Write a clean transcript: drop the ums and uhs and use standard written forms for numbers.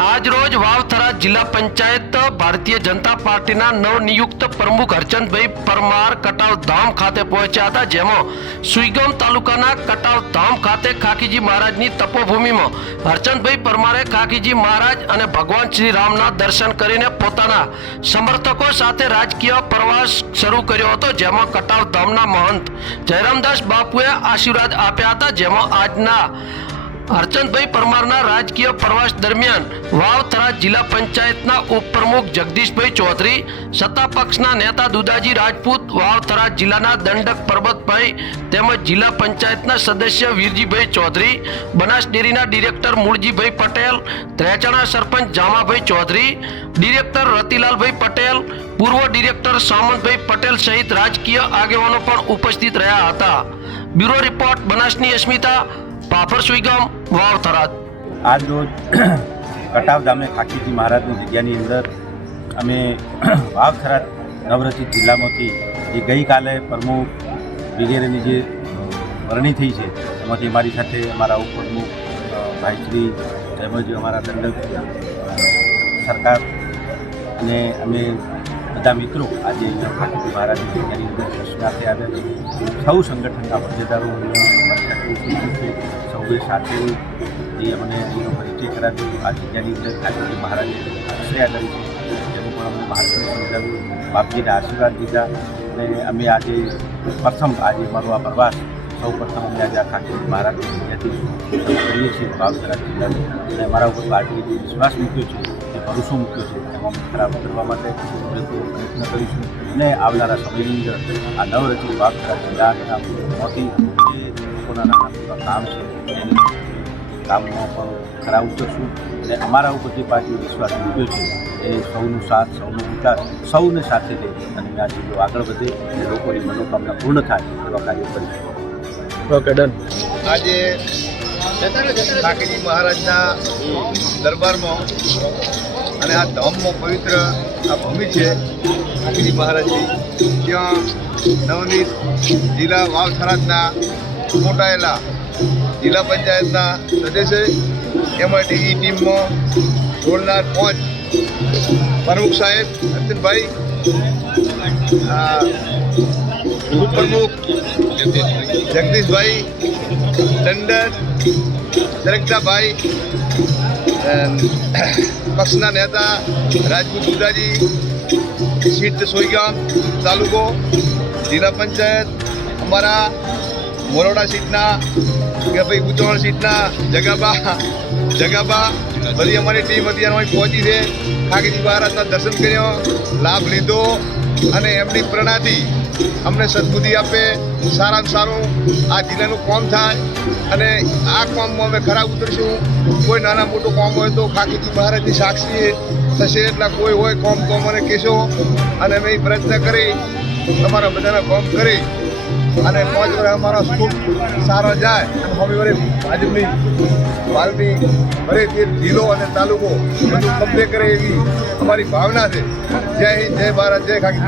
आज रोज वावथरा जिला पंचायत भारतीय जनता पार्टीना नवनियुक्त प्रमुख हरचंदभाई परमार कटाव धाम खाते पहुंचा था, जेमां सुईगाम तालुकाना कटाव धाम खाते खाकीजी महाराजनी तपोभूमिमां हरचंदभाई परमारे खाकीजी महाराज अने भगवान श्री रामना दर्शन करीने पोताना समर्थको साथे राजकीय प्रवास शरू कर्यो हतो, जेमां कटाव धामना महंत जयरामदास बापुए आशीर्वाद आप्या हता। जेमां आजना हरचंदभाई परमारना राजकीय प्रवास दरमियान वावथरा जिला पंचायतना उपप्रमुख जगदीशभाई चौधरी, सत्ता पक्षना नेता दुदाजी राजपूत, वावथरा जिल्लाना दंडक परबतभाई तेमज जिला पंचायतना सदस्य वीरजीभाई चौधरी, बनास डेरीना डिरेक्टर मूळजीभाई पटेल, त्रेचाणा सरपंच जामाभाई चौधरी, डिरेक्टर रतिलालभाई पटेल, पूर्व डिरेक्टर सामंतभाई पटेल सहित राजकीय आगेवानो पण उपस्थित रह्या हता। ब्यूरो रिपोर्ट बनासनी अस्मिता, पाफर सुईगाम वावथरा। आज रोज कटाव धामे खाकीजी महाराजनी जग्यानी अंदर अमे वावथरा नवरचित जिल्लामांथी जे गई काले प्रमुख वगैरेनी जे वरणी थई छे एमांथी अमारी साथे अमारा उपप्रमुख भाईश्री તેમજ અમારા દંડક સરકાર અને અમે બધા મિત્રો આજે અહીંયા ખાકીજી મહારાજની જગ્યાની અંદર દર્શનાર્થે આવ્યા છે। સૌ સંગઠનના હોદ્દેદારો સૌએ સાથે જે અમને એનો પરિચય કરાવ્યો, આ જગ્યાની અંદર ખાકીજી મહારાજે આશ્રયા કરી છે જેનું પણ અમને માર્ગદર્શન સમજાવ્યું, બાપજીના આશીર્વાદ લીધા અને અમે આજે પ્રથમ આજે અમારો આ પ્રવાસ સૌ પ્રથમ અમે આજે આ ખાકીજી મહારાજની જગ્યાથી શરૂ કરીએ છીએ વાવથરા જિલ્લાની, અને અમારા ઉપર પાર્ટીએ જે વિશ્વાસ મૂક્યો છે, જે ભરોસો મૂક્યો છે એમાં ખરાબ કરવા માટે પૂરેપૂરો પ્રયત્ન કરીશું અને આવનારા સમયની અંદર આ નવરચિત વાવથરા જિલ્લાના મોટી જે લોકોના નાના મોટા કામ છે એની કામમાં પણ ખરા ઉતરશું અને અમારા ઉપર જે પાર્ટીએ વિશ્વાસ મૂક્યો છે એ સૌનો સાથ, સૌનો વિકાસ, સૌને સાથે લઈ અને આ જિલ્લો આગળ વધે અને લોકોની મનોકામના પૂર્ણ થાય એવા કાર્યો કરીશું। Okay, done. આજે ખાકીજી મહારાજના દરબારમાં અને આ ધામમાં પવિત્ર આ ભૂમિ છે ખાકીજી મહારાજની, ત્યાં નવનીત જિલ્લા વાવથરાના ચૂંટાયેલા જિલ્લા પંચાયતના સદસ્ય એમઆઈટીની ટીમમાં જોડનાર 5 પ્રમુખ સાહેબ હરચંદભાઈ, ઉપપ્રમુખ જગદીશભાઈ, દંડક દરેકતાભાઈ, પક્ષના નેતા રાજપૂત દુદાજી, સીટ સોઈગામ તાલુકો, જિલ્લા પંચાયત અમારા મોરોડા સીટના કે ભાઈ ઉચવણ સીટના જગાબા બધી અમારી ટીમ અત્યારે અહીં પહોંચી છે। ખાકીજી મહારાજના દર્શન કર્યો, લાભ લીધો અને એમની પ્રેરણાથી અમને સદબુદ્ધિ આપે, સારામાં સારું આ જિલ્લાનું કામ થાય અને આ કામમાં અમે ખરા ઉતરશું। કોઈ નાના મોટું કામ હોય તો ખાકીજી મહારાજની સાક્ષી થશે, એટલે કોઈ હોય કામ તો મને કહેશો અને અમે એ પ્રયત્ન કરી તમારા બધાના કામ કરી અને 5 વર્ષ અમારો ખૂબ સારો જાય અને હવે ભાજપની પાર્ટી ફરીથી જિલ્લો અને તાલુકો બધું કબ્જે કરે એવી અમારી ભાવના છે। જય હિન્દ, જય ભારત, જય ખાકી।